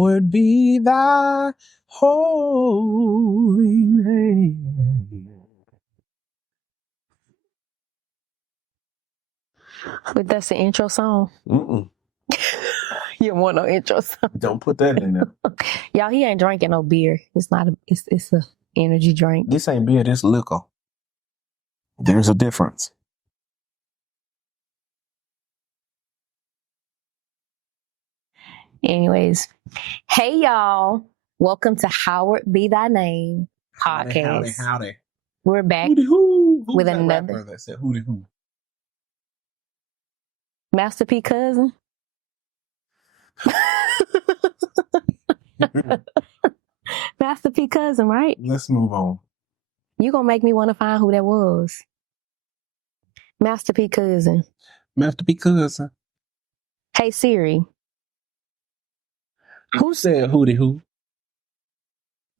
Hallowed be thy holy name. But that's the intro song. You don't want no intro song. Don't put that in there. Y'all, he ain't drinking no beer. It's not it's a energy drink. This ain't beer, this liquor. There's a difference. Anyways, hey y'all. Welcome to Howard Be Thy Name podcast. Howdy. We're back Hooty hoo. with Who's that another rapper that said hooty hoo? Master P cousin. Master P cousin, right? Let's move on. You gonna make me want to find who that was. Master P cousin. Master P cousin. Hey Siri. Who said hooty hoo?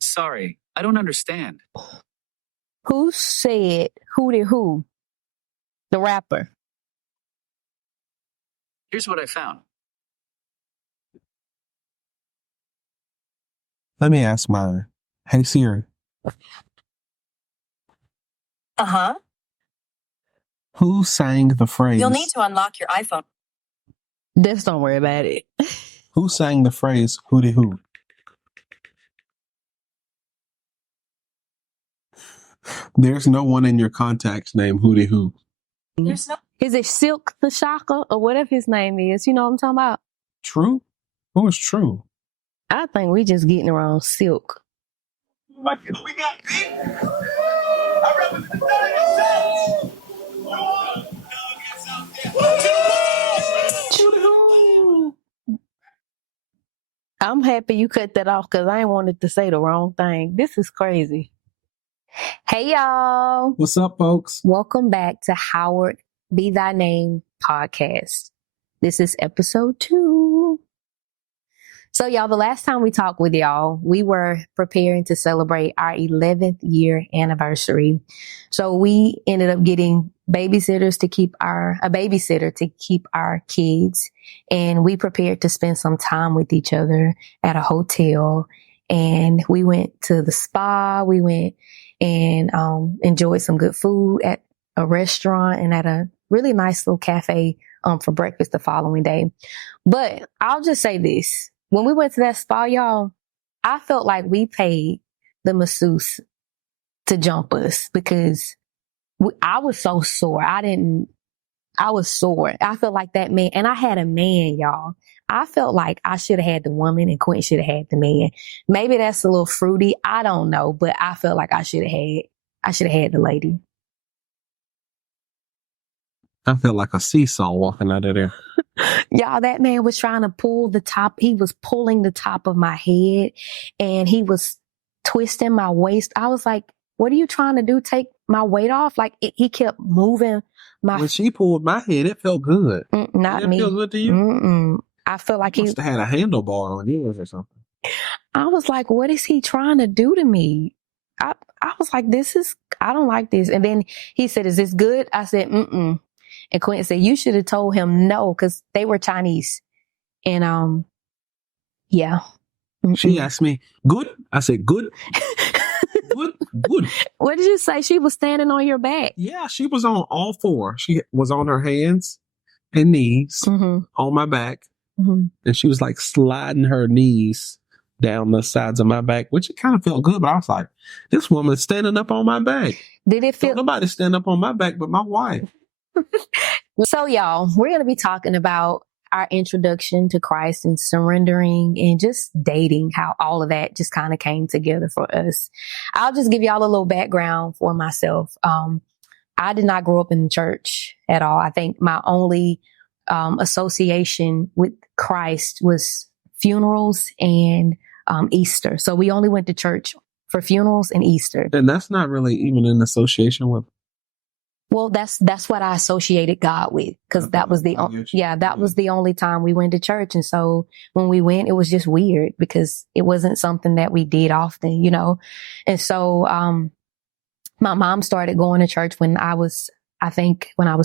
Sorry, I don't understand. Who said hooty hoo? The rapper. Here's what I found. Let me ask mine. Hey Siri. Uh-huh. Who sang the phrase? You'll need to unlock your iPhone. Just don't worry about it. Who sang the phrase hooty hoo? There's no one in your contacts named hooty hoo. There's no. Is it Silk the Shocker or whatever his name is? You know what I'm talking about? True? Who is True? I think we just getting around Silk. We got beat. I represent the I'm happy you cut that off because I ain't wanted to say the wrong thing. This is crazy. Hey, y'all. What's up, folks? Welcome back to Howard Be Thy Name podcast. This is episode 2. So, y'all, the last time we talked with y'all, we were preparing to celebrate our 11th year anniversary. So we ended up getting a babysitter to keep our kids. And we prepared to spend some time with each other at a hotel. And we went to the spa. We went and enjoyed some good food at a restaurant and at a really nice little cafe for breakfast the following day. But I'll just say this. When we went to that spa, y'all, I felt like we paid the masseuse to jump us because I was so sore. I was sore. I felt like that man, and I had a man, y'all. I felt like I should have had the woman and Quentin should have had the man. Maybe that's a little fruity. I don't know, but I felt like I should have had the lady. I felt like a seesaw walking out of there. Y'all, that man was trying to pull the top. He was pulling the top of my head and he was twisting my waist. I was like, what are you trying to do? Take my weight off? Like he kept moving my. When she pulled my head, it felt good. Not Did it me. feel good to you? I felt like he must have had a handlebar on yours or something. I was like, what is he trying to do to me? I was like, I don't like this. And then he said, is this good? I said, mm-mm. And Quentin said, you should have told him no, because they were Chinese. And, yeah. Mm-mm. She asked me, good? I said, good. Good. What did you say? She was standing on your back? Yeah, she was on all four. She was on her hands and knees on my back. Mm-hmm. And she was like sliding her knees down the sides of my back, which it kind of felt good. But I was like, this woman's standing up on my back. Did it feel? Nobody stand up on my back but my wife. So, y'all, we're going to be talking about our introduction to Christ and surrendering and just dating, how all of that just kind of came together for us. I'll just give y'all a little background for myself. I did not grow up in church at all. I think my only association with Christ was funerals and Easter. So we only went to church for funerals and Easter. And that's not really even an association with. Well, that's what I associated God with, because that was the only time we went to church. And so when we went, it was just weird because it wasn't something that we did often, you know. And so my mom started going to church when I was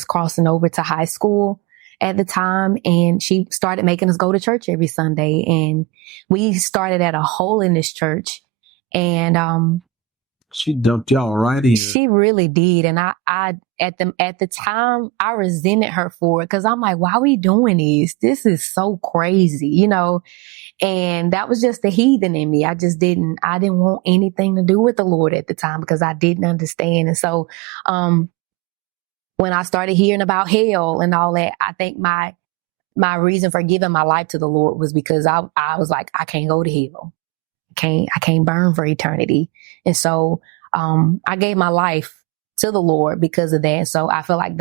crossing over to high school. at the time, and she started making us go to church every Sunday. And we started at a hole in this church, and she dumped y'all right in. She really did. And I at the time, I resented her for it, because I'm like, why are we doing this? This is so crazy, you know? And that was just the heathen in me. I didn't want anything to do with the Lord at the time, because I didn't understand. And so, when I started hearing about hell and all that, I think my reason for giving my life to the Lord was because I was like, I can't go to hell. I can't burn for eternity. And so, I gave my life to the Lord because of that. And so I feel like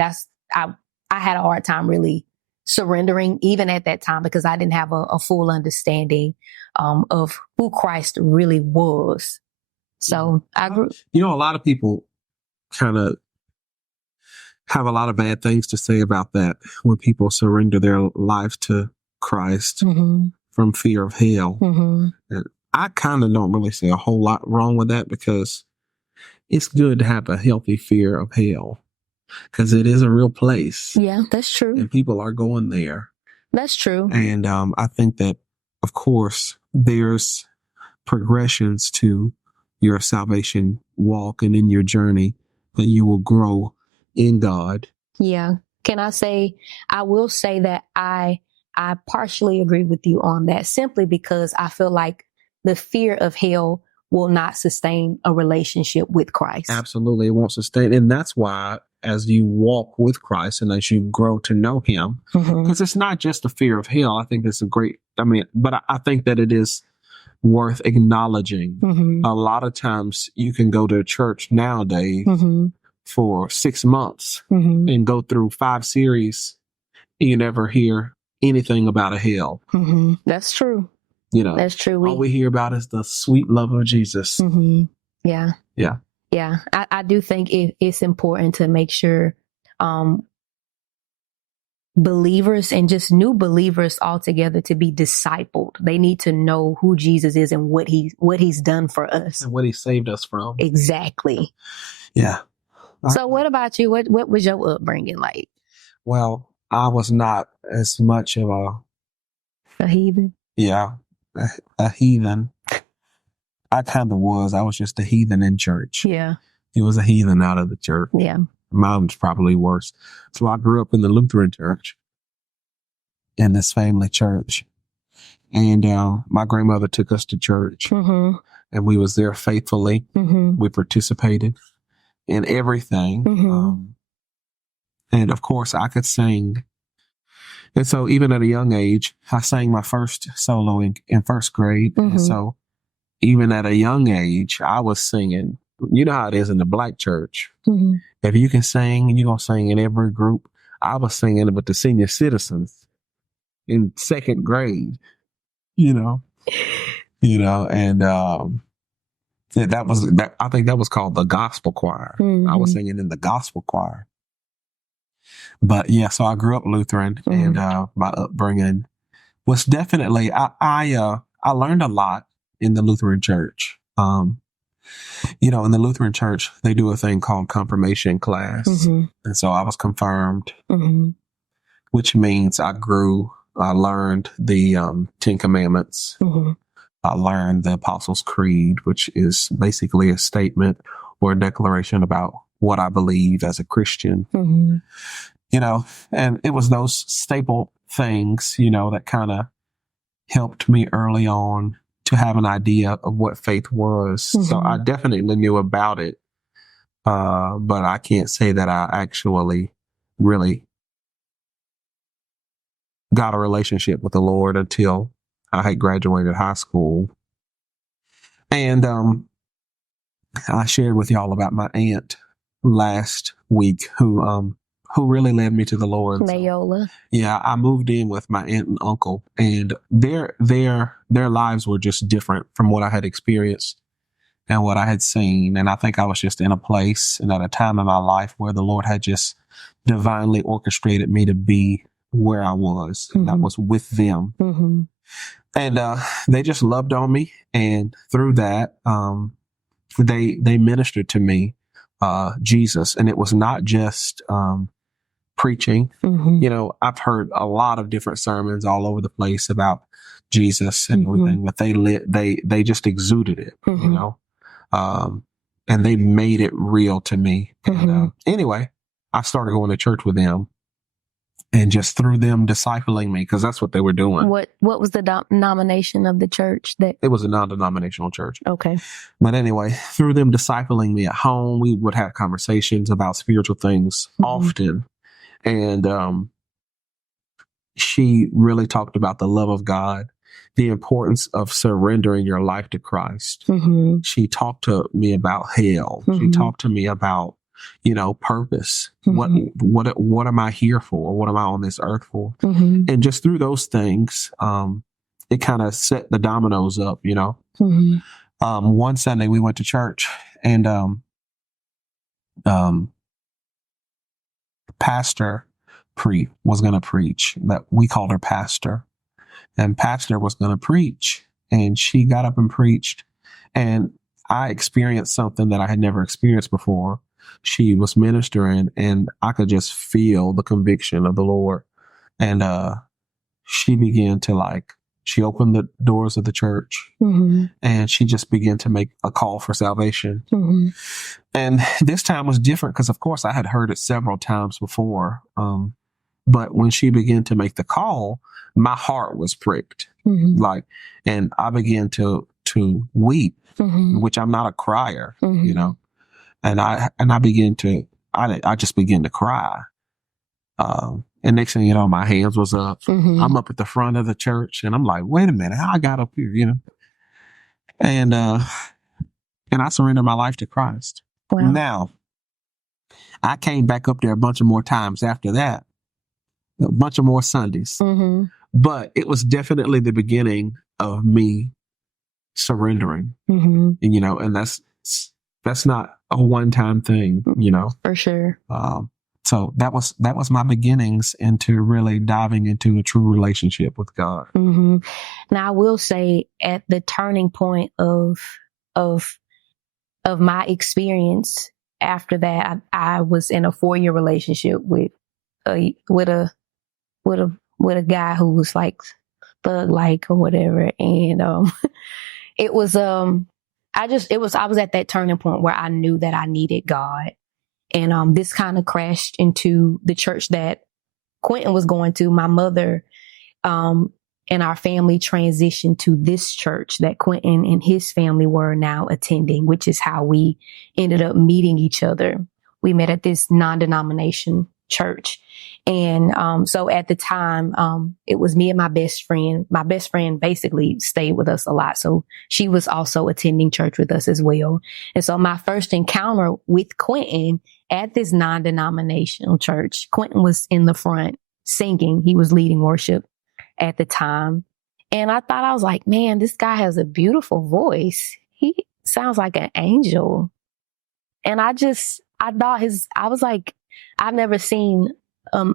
I had a hard time really surrendering even at that time, because I didn't have a full understanding, of who Christ really was. So I grew. You know, a lot of people kind of have a lot of bad things to say about that when people surrender their life to Christ from fear of hell. And I kind of don't really see a whole lot wrong with that, because it's good to have a healthy fear of hell, because it is a real place. Yeah, that's true. And people are going there. That's true. And I think that, of course, there's progressions to your salvation walk and in your journey that you will grow in God. Yeah. Can I say, I will say that I partially agree with you on that, simply because I feel like the fear of hell will not sustain a relationship with Christ. Absolutely. It won't sustain. And that's why, as you walk with Christ and as you grow to know him, because it's not just the fear of hell. I think that's but I think that it is worth acknowledging. A lot of times you can go to a church nowadays for 6 months and go through 5 series, and you never hear anything about a hell. That's true. You know, that's true. All we hear about is the sweet love of Jesus. Yeah. Yeah. Yeah. I do think it's important to make sure believers and just new believers altogether to be discipled. They need to know who Jesus is and what he's done for us. And what he saved us from. Exactly. Yeah. So what about you? What was your upbringing like? Well, I was not as much of a heathen. Yeah. A heathen. I kind of was. I was just a heathen in church. Yeah. He was a heathen out of the church. Yeah. Mine's probably worse. So I grew up in the Lutheran church, in this family church. And my grandmother took us to church, and we was there faithfully. We participated in everything. And of course I could sing. And so even at a young age, I sang my first solo in first grade. And so even at a young age, I was singing. You know how it is in the black church. If you can sing, you're going to sing in every group. I was singing with the senior citizens in second grade, and I think that was called the gospel choir. I was singing in the gospel choir. But yeah, so I grew up Lutheran, and my upbringing was definitely, I learned a lot in the Lutheran church. In the Lutheran church, they do a thing called confirmation class. And so I was confirmed, which means I learned the 10 Commandments. I learned the Apostles' Creed, which is basically a statement or a declaration about what I believe as a Christian. And it was those staple things, that kind of helped me early on to have an idea of what faith was. So I definitely knew about it. But I can't say that I actually really got a relationship with the Lord until I had graduated high school. And I shared with y'all about my aunt last week who really led me to the Lord. Mayola. Yeah, I moved in with my aunt and uncle, and their lives were just different from what I had experienced and what I had seen. And I think I was just in a place and at a time in my life where the Lord had just divinely orchestrated me to be where I was. And I was with them. And they just loved on me. And through that, they ministered to me Jesus. And it was not just preaching. Mm-hmm. You know, I've heard a lot of different sermons all over the place about Jesus and everything, but they just exuded it, you know, and they made it real to me. And anyway, I started going to church with them, and just through them discipling me, because that's what they were doing. What was the denomination of the church that? It was a non-denominational church. Okay. But anyway, through them discipling me at home, we would have conversations about spiritual things often. And she really talked about the love of God, the importance of surrendering your life to Christ. She talked to me about hell. She talked to me about, you know, purpose. What am I here for? What am I on this earth for? And just through those things, it kind of set the dominoes up, you know. One Sunday we went to church, and pastor was going to preach. That we called her pastor, and pastor was going to preach, and she got up and preached, and I experienced something that I had never experienced before. She was ministering, and I could just feel the conviction of the Lord. And she began to she opened the doors of the church, and she just began to make a call for salvation. And this time was different because, of course, I had heard it several times before. But when she began to make the call, my heart was pricked. And I began to weep, which I'm not a crier, you know. And I just began to cry. And next thing you know, my hands was up. I'm up at the front of the church, and I'm like, wait a minute, how I got up here, you know? And I surrendered my life to Christ. Wow. Now, I came back up there a bunch of more times after that, a bunch of more Sundays. But it was definitely the beginning of me surrendering. And, you know, and that's not a one-time thing, you know. For sure. So that was my beginnings into really diving into a true relationship with God. Now, I will say, at the turning point of my experience after that, I was in a 4-year relationship with a guy who was like thug-like or whatever, and it was I was at that turning point where I knew that I needed God. And this kind of crashed into the church that Quentin was going to. My mother and our family transitioned to this church that Quentin and his family were now attending, which is how we ended up meeting each other. We met at this non-denomination church. And so at the time, it was me and my best friend. My best friend basically stayed with us a lot. So she was also attending church with us as well. And so my first encounter with Quentin at this non-denominational church, Quentin was in the front singing. He was leading worship at the time. And I was like, man, this guy has a beautiful voice. He sounds like an angel. And I was like, I've never seen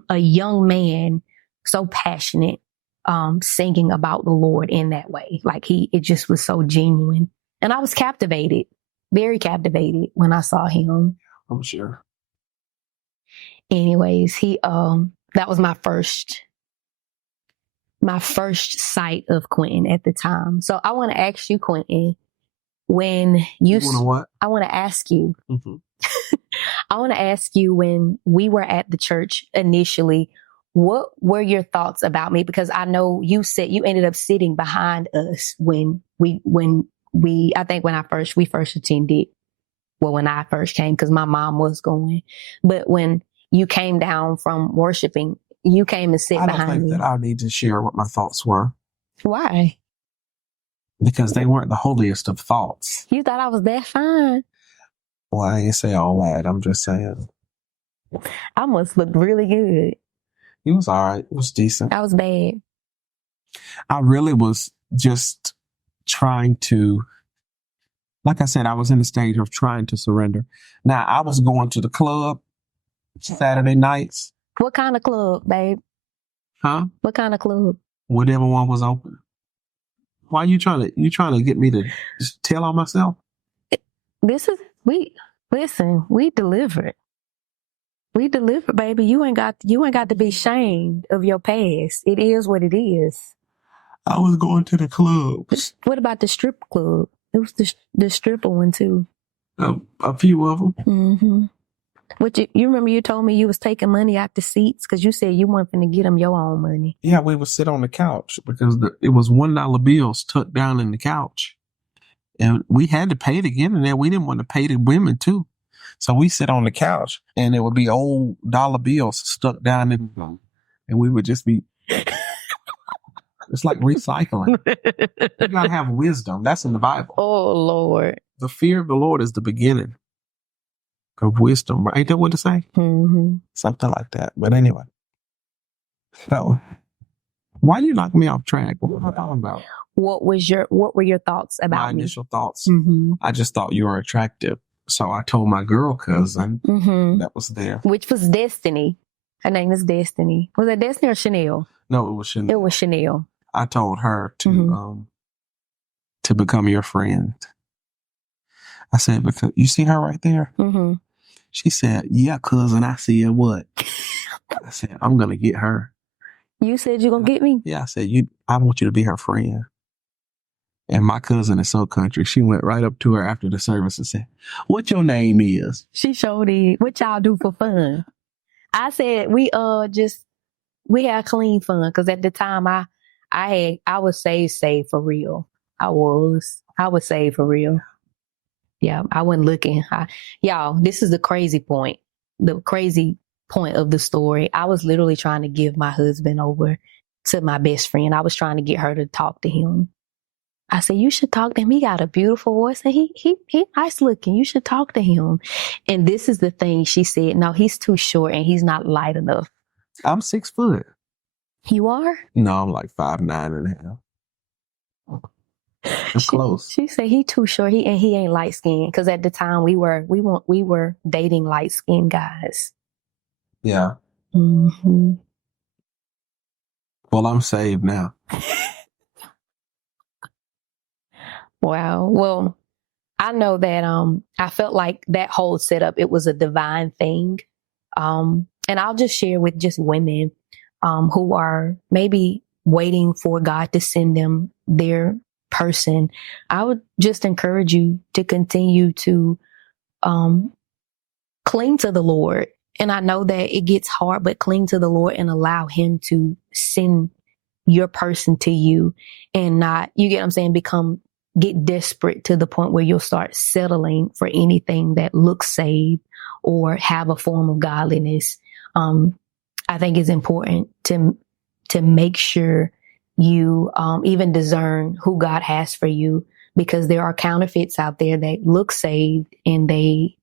a young man so passionate singing about the Lord in that way. Like it just was so genuine. And I was captivated, very captivated when I saw him. I'm sure. Anyways, that was my first sight of Quentin at the time. So I want to ask you, Quentin, when you want to what? I want to ask you. I want to ask you, when we were at the church initially, what were your thoughts about me? Because I know you said you ended up sitting behind us when we first attended. Well, when I first came, because my mom was going. But when you came down from worshiping, you came and sit behind me. I don't think that I need to share what my thoughts were. Why? Because they weren't the holiest of thoughts. You thought I was that fine? Well, I ain't say all that. I'm just saying. I must look really good. It was all right. It was decent. I was bad. I really was just trying to, like I said, I was in the stage of trying to surrender. Now, I was going to the club Saturday nights. What kind of club, babe? Huh? What kind of club? Whatever one was open. Why you trying to get me to just tell on myself? We delivered. We delivered, baby. You ain't got to be ashamed of your past. It is what it is. I was going to the club. What about the strip club? It was the stripper one too. A few of them. Mm-hmm. What you remember? You told me you was taking money out the seats because you said you weren't going to get them your own money. Yeah, we would sit on the couch because it was $1 bills tucked down in the couch, and we had to pay to get in there. We didn't want to pay the women too, so we sit on the couch, and it would be old dollar bills stuck down in, and we would just be. It's like recycling. You gotta have wisdom. That's in the Bible. Oh Lord! The fear of the Lord is the beginning of wisdom. Right? Ain't that what to say? Mm-hmm. Something like that. But anyway, so why do you knock me off track? What am I talking about? What were your thoughts about my me? initial thoughts? Mm-hmm. I just thought you were attractive, so I told my girl cousin that was there, which was Destiny. Her name is Destiny. Was that Destiny or Chanel? No, it was Chanel. It was Chanel. I told her to become your friend. I said, because you see her right there? Mm-hmm. She said, yeah, cousin, I see her. What? I said, I'm going to get her. You said you're going to get me? Yeah, I said, I want you to be her friend. And my cousin is so country. She went right up to her after the service and said, what your name is? She showed it. What y'all do for fun? I said, we had clean fun. Because at the time, I was saved for real. I was saved for real. Yeah, I wasn't looking. Y'all, this is the crazy point. The crazy point of the story. I was literally trying to give my husband over to my best friend. I was trying to get her to talk to him. I said, you should talk to him. He got a beautiful voice and he nice looking. You should talk to him. And this is the thing. She said, no, he's too short and he's not light enough. I'm 6 foot. You are? No, I'm like 5'9.5". I'm close. She said he too short. He ain't light skinned because at the time we were dating light skinned guys. Yeah. Mm-hmm. Well, I'm saved now. Wow. Well, I know that I felt like that whole setup, it was a divine thing. And I'll just share with just women who are maybe waiting for God to send them their person. I would just encourage you to continue to cling to the Lord. And I know that it gets hard, but cling to the Lord and allow him to send your person to you and not, you get what I'm saying, get desperate to the point where you'll start settling for anything that looks saved or have a form of godliness. I think it's important to make sure you even discern who God has for you, because there are counterfeits out there that look saved and they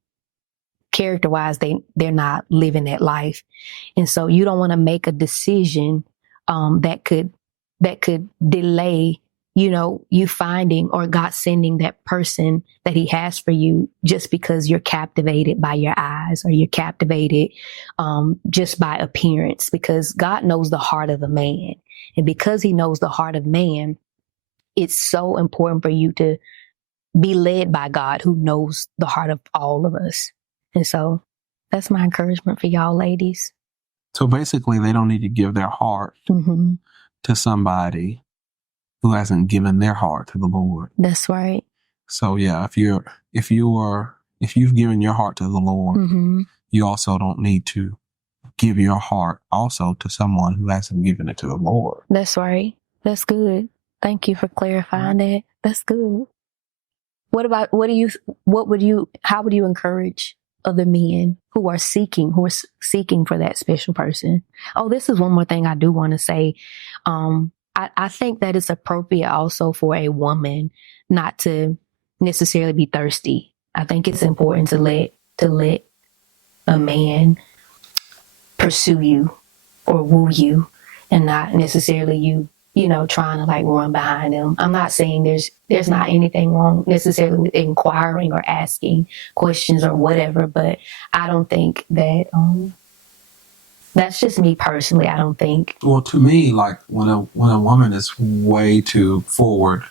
character-wise they're not living that life. And so you don't want to make a decision that could delay, you finding or God sending that person that he has for you just because you're captivated by your eyes or you're captivated just by appearance, because God knows the heart of a man. And because he knows the heart of man, it's so important for you to be led by God who knows the heart of all of us. And so that's my encouragement for y'all ladies. So basically they don't need to give their heart to somebody who hasn't given their heart to the Lord. That's right. So yeah, if you've given your heart to the Lord, you also don't need to give your heart also to someone who hasn't given it to the Lord. That's right. That's good. Thank you for clarifying that. That's good. How would you encourage other men who are seeking for that special person? Oh, this is one more thing I do want to say. I think that it's appropriate also for a woman not to necessarily be thirsty. I think it's important to let a man pursue you or woo you and not necessarily you trying to like run behind them. I'm not saying there's not anything wrong necessarily with inquiring or asking questions or whatever, but I don't think that that's just me personally. I don't think. Well, to me, like when a woman is way too forward,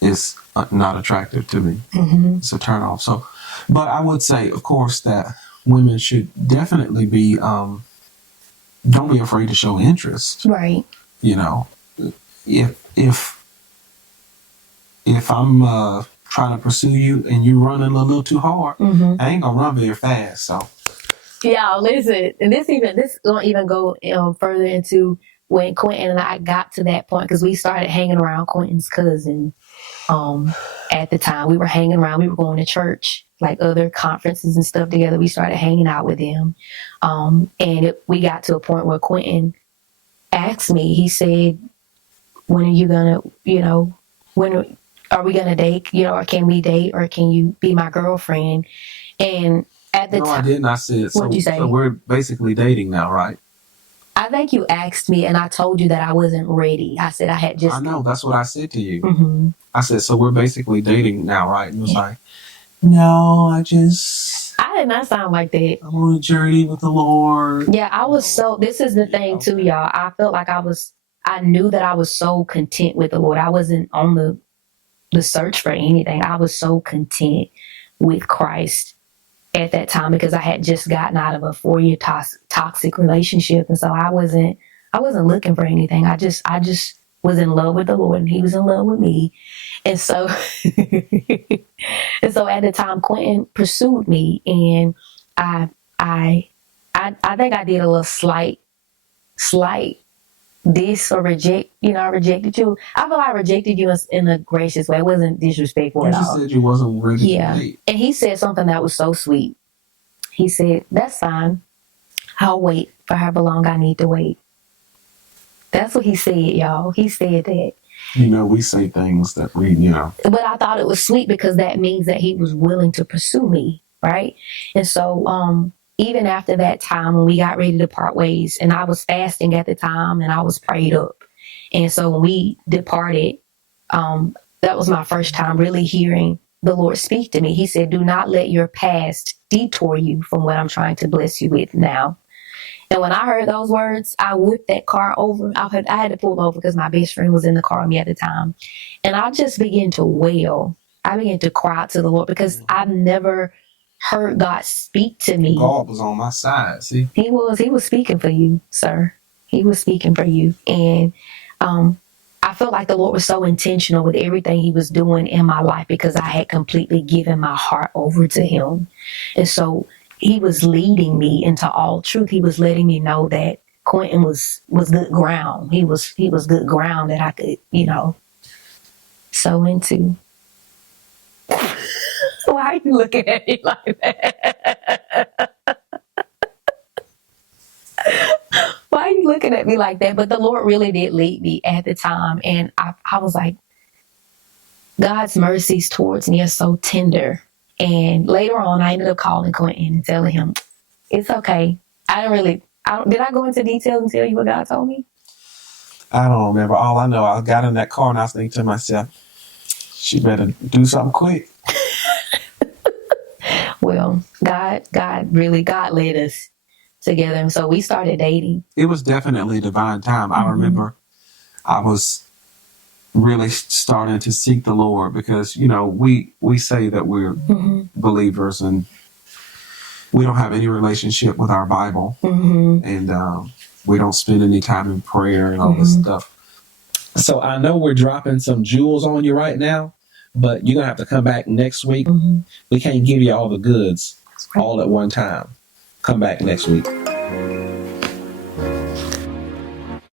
it's not attractive to me. It's a turn off. So, but I would say, of course, that women should definitely be, don't be afraid to show interest. Right. You know, if I'm trying to pursue you and you running a little too hard, I ain't gonna run very fast. So yeah, listen, and this don't even go further into when Quentin and I got to that point, because we started hanging around Quentin's cousin. At the time, we were hanging around. We were going to church, like other conferences and stuff together. We started hanging out with him, and we got to a point where Quentin asked me. He said, "When are you gonna, when are we gonna date? Or can we date? Or can you be my girlfriend?" And at the time, I didn't. I said, what'd you say? So we're basically dating now, right? I think you asked me, and I told you that I wasn't ready. I said I had just. I know, that's what I said to you. I said, so we're basically dating now, right? And it was like, no, I did not sound like that. I'm on a journey with the Lord. Yeah, I was this is the thing too, y'all. I felt like I knew that I was so content with the Lord. I wasn't on the search for anything. I was so content with Christ at that time, because I had just gotten out of a 4-year toxic relationship. And so I wasn't looking for anything. I just was in love with the Lord, and he was in love with me. And so, and so at the time, Quentin pursued me, and I think I did a little slight diss or reject. I rejected you. I feel I rejected you in a gracious way. It wasn't disrespectful at all. You said you wasn't ready to date. And he said something that was so sweet. He said, "That's fine. I'll wait for however long I need to wait." That's what he said, y'all. He said that. We say things that But I thought it was sweet, because that means that he was willing to pursue me, right? And so even after that time, when we got ready to part ways, and I was fasting at the time, and I was prayed up. And so when we departed, that was my first time really hearing the Lord speak to me. He said, "Do not let your past detour you from what I'm trying to bless you with now." And when I heard those words, I whipped that car over. I had to pull over because my best friend was in the car with me at the time. And I just began to wail. I began to cry out to the Lord, because I've never heard God speak to me. God was on my side, see? He was speaking for you, sir. He was speaking for you. And I felt like the Lord was so intentional with everything he was doing in my life, because I had completely given my heart over to him. And so he was leading me into all truth. He was letting me know that Quentin was good ground. He was good ground that I could, sow into. Why are you looking at me like that? Why are you looking at me like that? But the Lord really did lead me at the time. And I was like, God's mercies towards me are so tender. And later on, I ended up calling Quentin and telling him, it's okay. Did I go into detail and tell you what God told me? I don't remember. All I know, I got in that car and I was thinking to myself, she better do something quick. Well, God led us together. And so we started dating. It was definitely divine time. I remember I was really starting to seek the Lord, because, we say that we're believers and we don't have any relationship with our Bible, and we don't spend any time in prayer and all this stuff. So I know we're dropping some jewels on you right now, but you're going to have to come back next week. We can't give you all the goods all at one time. Come back next week.